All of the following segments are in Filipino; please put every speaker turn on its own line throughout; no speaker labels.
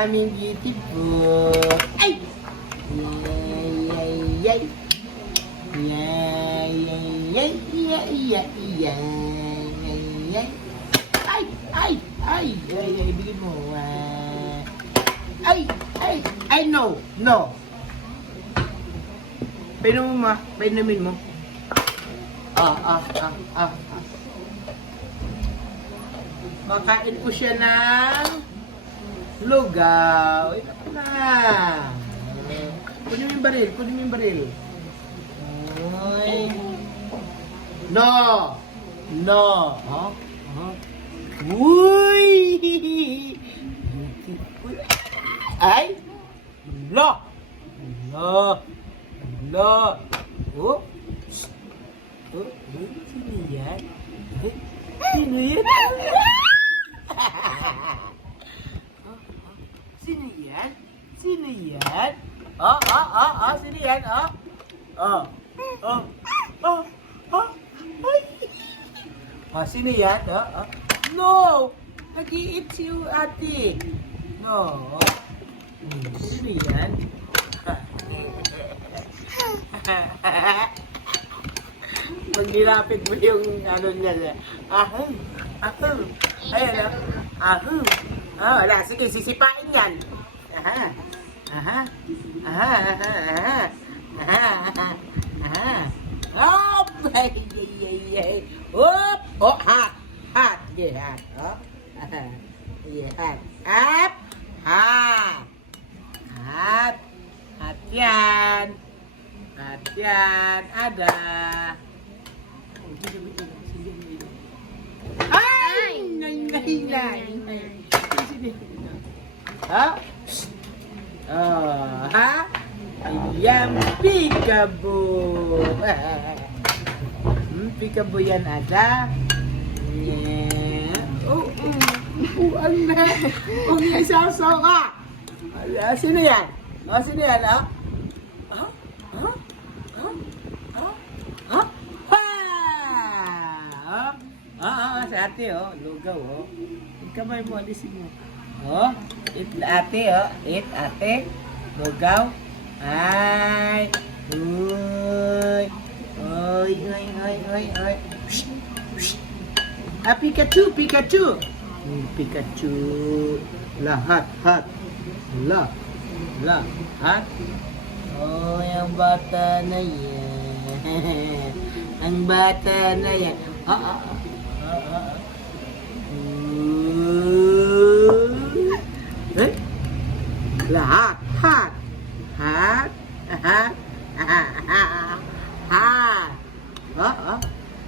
aming beautiful. Ay! Yay, yay, yay. Yay, yay, yay, yay, yay, yay, yay. Ay, ay, ay, ay, ay, bigyan mo. Ay, ay, ay, no, no. Painom mo, ma. Painumin mo. Ah, ah, ah, ah, ah. Makain ko siya ng lugaw. Ito ko na. Kunin mo yung baril, kunin mo yung baril. Oy. No! No! Huh? Huh? Uy! Ay! Lo! Lo! Lo! Oh! Oh, sino yan? Sino yan? Sino yan? Sino yan? Oh, oh, oh, oh, sino yan? Oh, oh, oh, oh, oh, ay. Oh, sino yan? Oh, oh. No! Nag-iit si ate. No. Hmm, Sino yan? Pag nilapit mo yung ano niya, ahum, ahum, ayan ah, ahum, ah, wala, sige, sisipain yan. Aha, aha, aha, aha, Hop! Ay, ay, ay, ay. Hop! Oh, hat! Hat! Yeah, hat. Oh. Yeah, hat. Up! Hat! Hat! Hat yan! Yan! Ada! Ay! Nay, nay, nay! Ha? Oh, ha? Ayan, peekaboo! hmm, peekaboo yan, Ada. Yeah. Oh, oh, oh, ano na? Huwag niya isasaw ka! Ala, sino yan? Oh, sino yan, ah? Ha? Ha? Ha? Ha? Ha? Ha? Oh, oh, oh, sa ate, oh. Lugaw, oh. Yung kamay mo, alisin mo. Oh, eat ate, oh. Eat ate. Lugaw. Ay. Uy. Uy, uy, uy, uy, uy. Ah, Pikachu, Pikachu. Hmm, Pikachu. Lahat, hat. La. La. Hat. Oh, yung bata na yan. Ang bata na yan. Ah, ah, ah. Ah, ah, ah. Uy. Eh? Lahat. Hat. Hat. Hat. Hat. Hat. Oh, oh.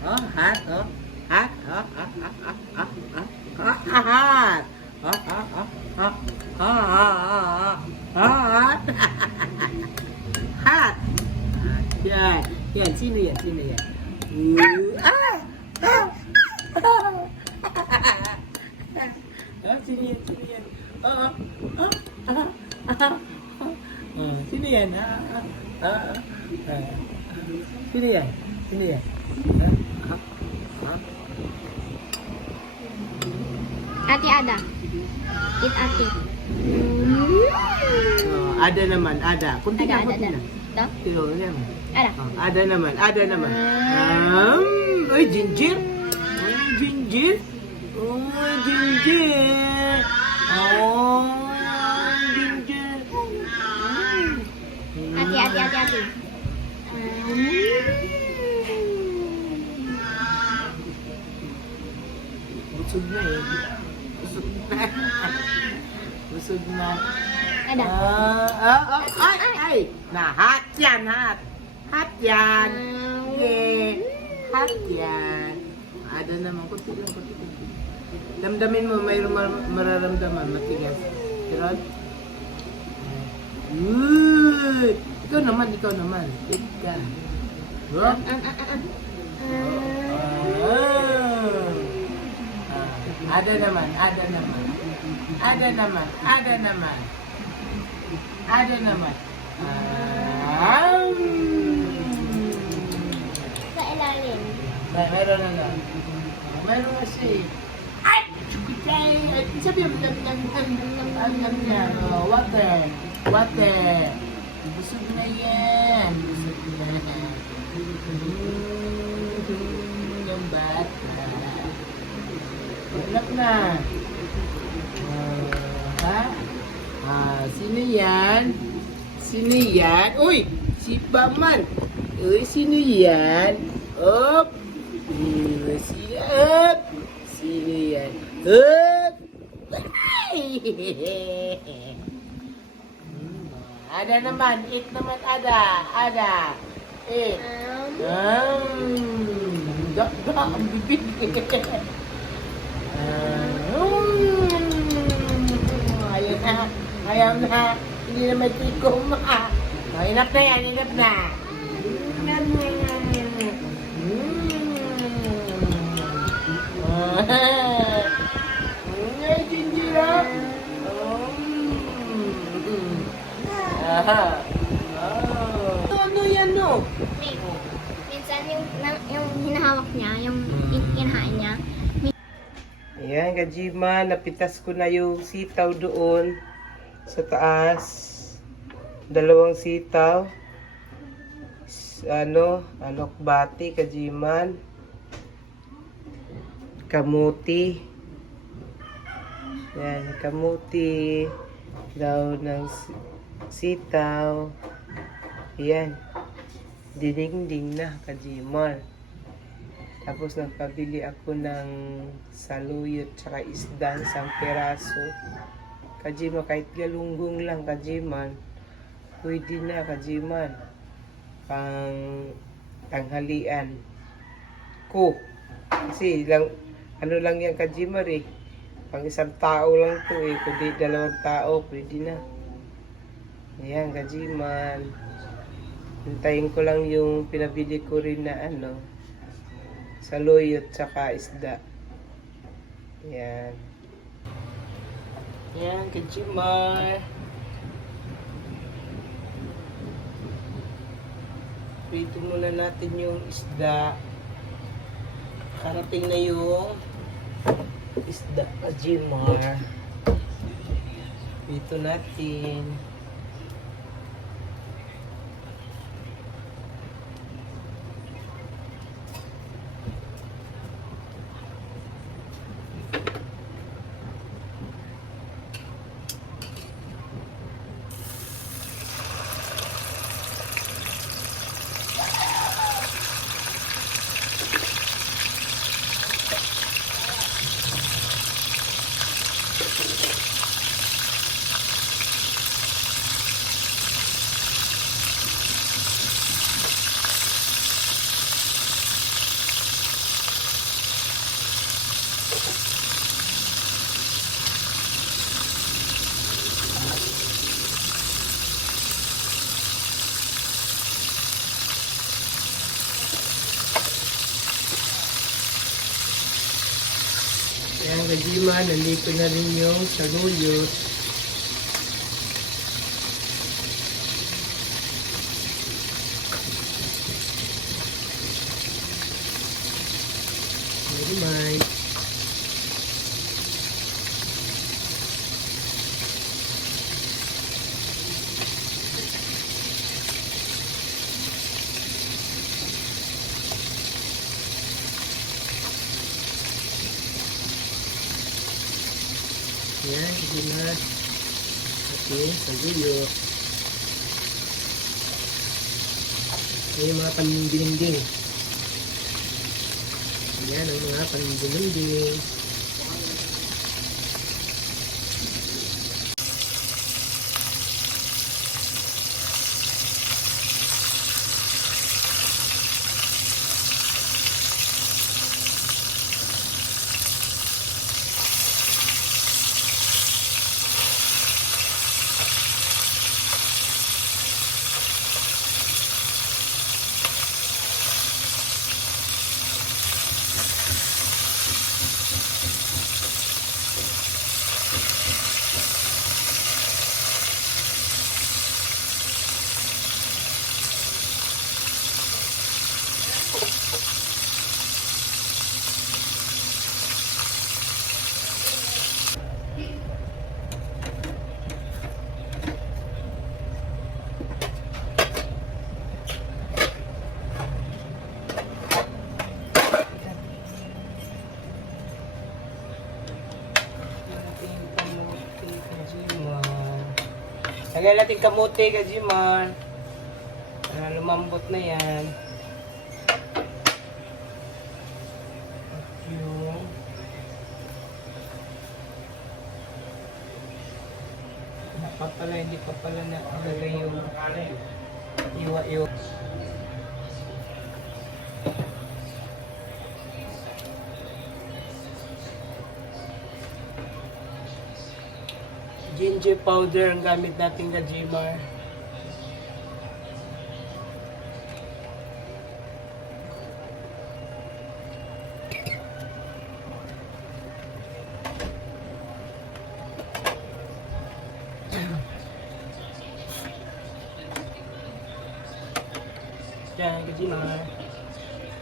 Oh, hat. Oh. Hat. Oh, ah, ah, ah, ah, ah, ah. Ah, hat. Oh, ah, ah, ah. Ah, ah, ah, ah. Hat. Hat. Yan. Yan. Sino yan? Sino yan? Uh, ah! Ah! Ah, sino yan? Sino yan? Oh, oh. Ah, ah, ah. Oh, sino yan? Ah, ah, ah, ah. Sino yan? Sino yan? Ah, ah, ah.
Ate Ada. Eat ate.
Oh, ada naman, ada. Kunti
Ada,
na,
ada,
kunti
ada.
na.
Ito?
Tiro, naman.
Ada.
Oh, ada naman, ada naman. Um, uy, ginger. Uy, ginger. Uy, ginger. Ah, ah, ah, ay, ay. Na, hot yan, hot. Hot yan. Yeah. Hot yan. Ada naman, kunti lang, kunti, kunti. Damdamin mo, mayroong mar- mararamdaman, matigas. Pero, Uy! Ikaw naman, ikaw naman. Take ka. Huh?
Ah, ah, ah, ah.
Ah. Ah, Ada naman, ada naman. Ada naman, ada naman. Ada naman. Ah.
Sa ilalim.
May meron na lang. Meron kasi. Ay! Kay, ay, sabi mo, nam, nam, nam, nam, nam, nam, oh, water, water. Busog na yan. Busog na. Mm, yung bata. Ulap na. Ah, ha? Ah, sino yan? Sino yan? Uy! Si Paman! Uy, sino yan? Op! Hmm, sino? Op! Sino yan? Op! Ay! Hmm, Ada naman, eat naman Ada. Ada. Eat.
Um,
Um, dak dak ang bibig. um, ayaw na, ayaw na. Hindi na may tikom. Ah, inap na yan, inap na. Ay, Jinjira. Um, ah, ah. Ano yan, no?
minsan yung, na- yung hinahawak niya, yung
Hmm.
kinahain niya,
Ayan, Kajima, napitas ko na yung sitaw doon sa taas. Dalawang sitaw. Ano, alokbati, Kajiman. Kamuti. Yan, kamuti. Daw ng si- sitaw. Yan. Dinding-ding na, Kajiman. Tapos nagpabili ako ng saluyot tsaka isda isang peraso. Kajima, kahit galunggong lang, Kajiman. Pwede na, Kajiman. Pang tanghalian. Ko. Kasi lang, ano lang yan, Kajima eh. Pang isang tao lang to eh. Kundi dalawang tao, pwede na. Ayan, Kajiman. Hintayin ko lang yung pinabili ko rin na ano, saluyot tsaka isda. Yan. Yan, kachimar. Prito muna natin yung isda. Karating na yung isda kachimar. Prito natin. Yan, Kajima, nandito na rin yung saluyot. Kajima. Okay, saluyot. Yan yung mga paninding-ding. Yan ang mga paninding-ding. Lagyan natin kamote, Kajimar. Para lumambot na yan. Dapat pala, hindi pa pala na ilagay yung iwa-iwa. Ginger powder ang gamit natin ka Gmar. Yan, ka Gmar.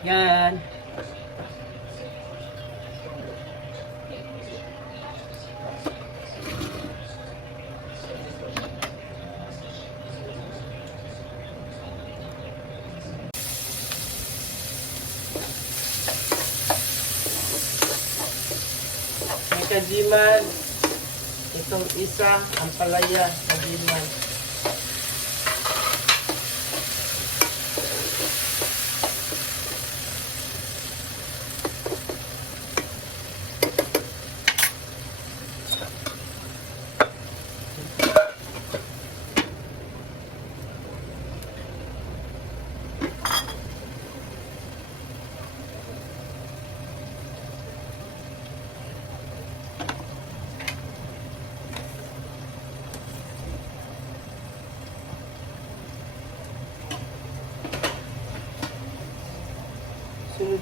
Yan. May kajiman. Itong isa, ang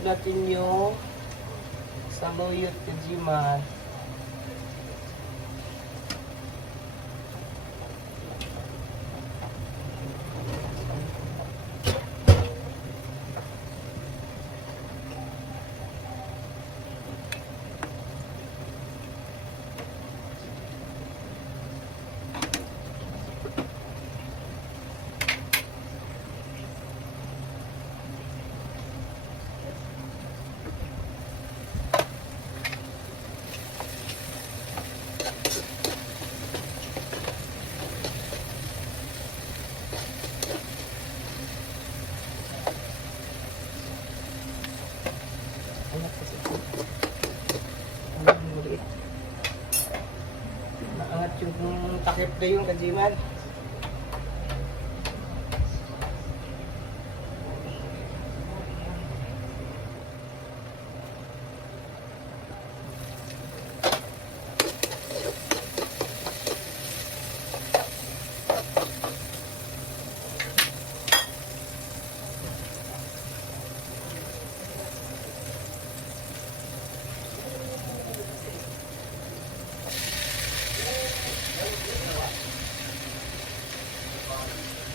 Sunod natin yung saluyot kajiman. Anak kasi ito. Ang maliit. Maangat na yung kajiman.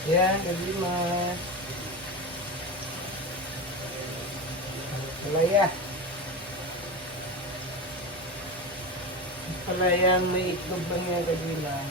Yan, kajiman. Palaya. Palayang may itlog ba niya kajiman?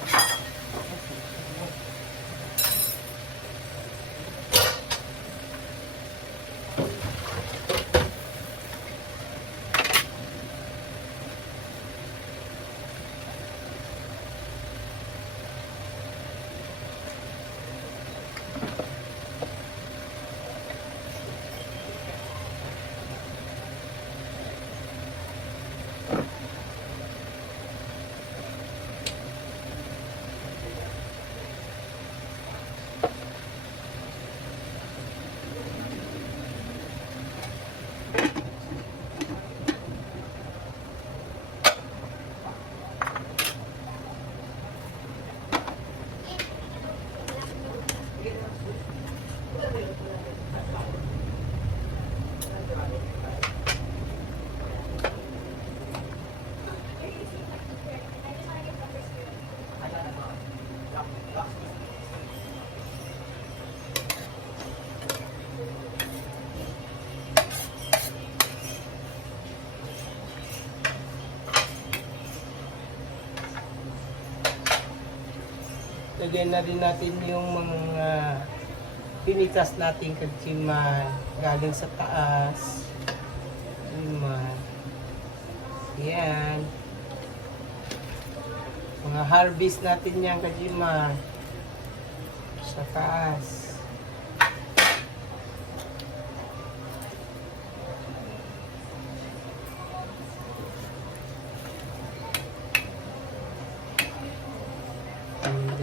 Lagyan na rin natin yung mga pinitas nating kajiman galing sa taas. Kajiman. Yan. Mga harvest natin yan kajiman. Sa taas.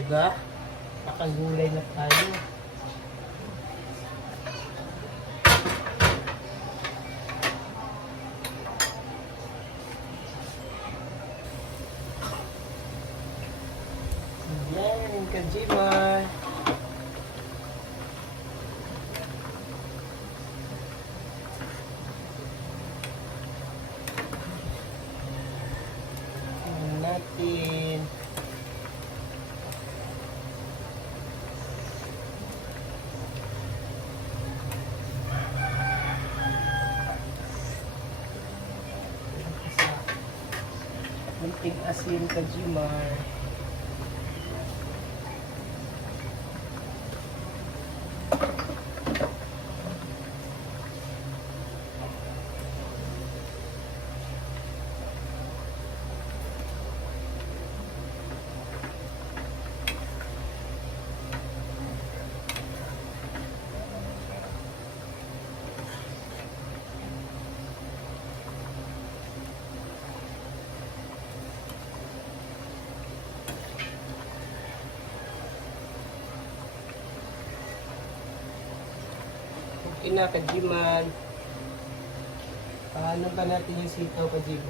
Diba? Nakagulay na tayo. clínica de imagem. Okay na, Kajiman. Paano ba natin yung sitaw, Kajiman?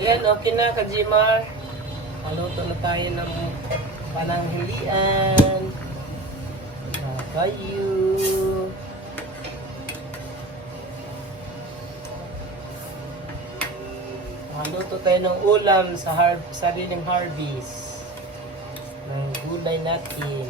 Yan, okay na, Kajimar. Paluto na tayo ng pananghilian. Kayo. Paluto tayo ng ulam sa har sariling harvest. Ng gulay natin.